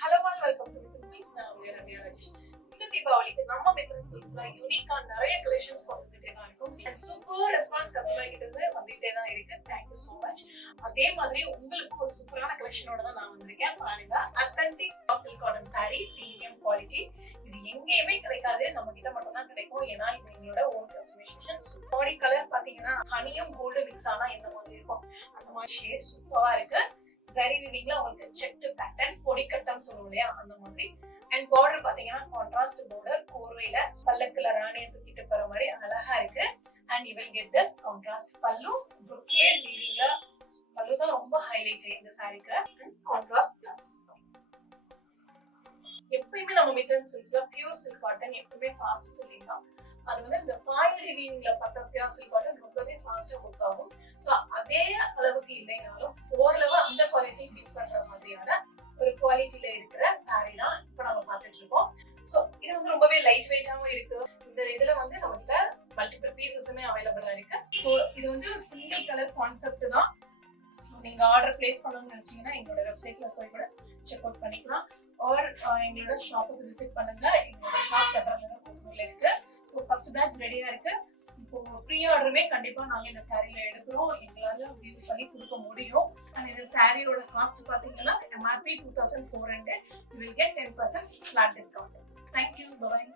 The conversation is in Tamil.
Hello all, welcome to Mithun Silks. நான் உங்க ரம்யா ராஜேஷ். இந்த தீபாவளிக்கு நம்ம Mithun Silksல யூனிக்கா நிறைய கலெக்ஷன்ஸ் வந்துட்டே தான் இருக்கும். சூப்பர் ரெஸ்பான்ஸ் கஸ்டமர் கிட்ட இருந்து வந்துட்டே தான் இருக்கு. Thank you so much. அதே மாதிரி உங்களுக்கு ஒரு சூப்பரான கலெக்ஷனோட தான் நான் வந்திருக்கேன். பாருங்க, authentic silk cotton saree, premium quality. இது எங்கேயுமே கிடைக்காது, நம்ம கிட்ட மட்டும் தான் கிடைக்கும். ஏன்னா இது எங்களோட ஓன் கஸ்டமைசேஷன். பாடி கலர் பாத்தீங்கன்னா ஹனியும் கோல்டு மிக்ஸ் ஆனா எந்த மாதிரி இருக்கும் அந்த மாதிரி ஷேட் சூப்பரா இருக்கு. சரி வீவிங்ல உங்களுக்கு செக்ட் பேட்டர்ன் பொடிக்கட்டம் சொல்லுவோம் இல்லையா அந்த மாதிரி. அண்ட் பார்டர் பாத்தீங்கன்னா கான்ட்ராஸ்ட் பார்டர், கோர்வையில பல்லக்குல ராணியை தூக்கிட்டு போற மாதிரி அழகா இருக்கு. And you will get this contrast பல்லு, brocade வீவிங்ல பல்லு தான் ரொம்ப ஹைலைட் இந்த சாரிக்கு. And contrast blouse. எப்பயுமே நம்ம மித்தன் சில்க்ஸ்ல பியூர் சில்க் காட்டன் எப்பவுமே ஃபாஸ்ட் செல்லிங் தான். அது வந்து இந்த பாயடி வீவிங்ல பட்ட பியூர் சில்க் காட்டன் ரொம்பவே ஃபாஸ்டா ஒர்க் ஆகும். ஸோ அதே அளவுக்கு இல்லைனாலும் ஓரளவு அந்த குவாலிட்டி பில் பண்ற மாதிரியான ஒரு குவாலிட்டியில இருக்கிற சாரி தான் இப்போ நம்ம பார்த்துட்டு இருக்கோம். ஸோ இது வந்து ரொம்பவே லைட் வெயிட்டாகவும் இருக்கு. இந்த இதுல வந்து நம்மகிட்ட மல்டிபிள் பீசஸுமே அவைலபிளா இருக்கு. ஸோ இது வந்து சிங்கிள் கலர் கான்செப்ட் தான். ஸோ நீங்க ஆர்டர் பிளேஸ் பண்ணணும்னு நினைச்சீங்கன்னா எங்களோட வெப்சைட்ல போய் கூட செக் அவுட் பண்ணிக்கலாம். ஆர் எங்களோட ஷாப்புக்கு விசிட் பண்ணுங்க. எங்களோட ஷாப் கட்டர்ல கோசூர்ல இருக்கு. ஸோ ஃபர்ஸ்ட் பேட்ச் ரெடியா இருக்கு. இப்போ ப்ரீ ஆர்டருமே கண்டிப்பா நாங்க இந்த சாரியில எடுக்கிறோம். எங்களால வியூ பண்ணி கொடுக்க முடியும். அண்ட் இந்த சாரியோட காஸ்ட் பாத்தீங்கன்னா MRP 2400. You will get 10% flat discount. Thank you. Bye.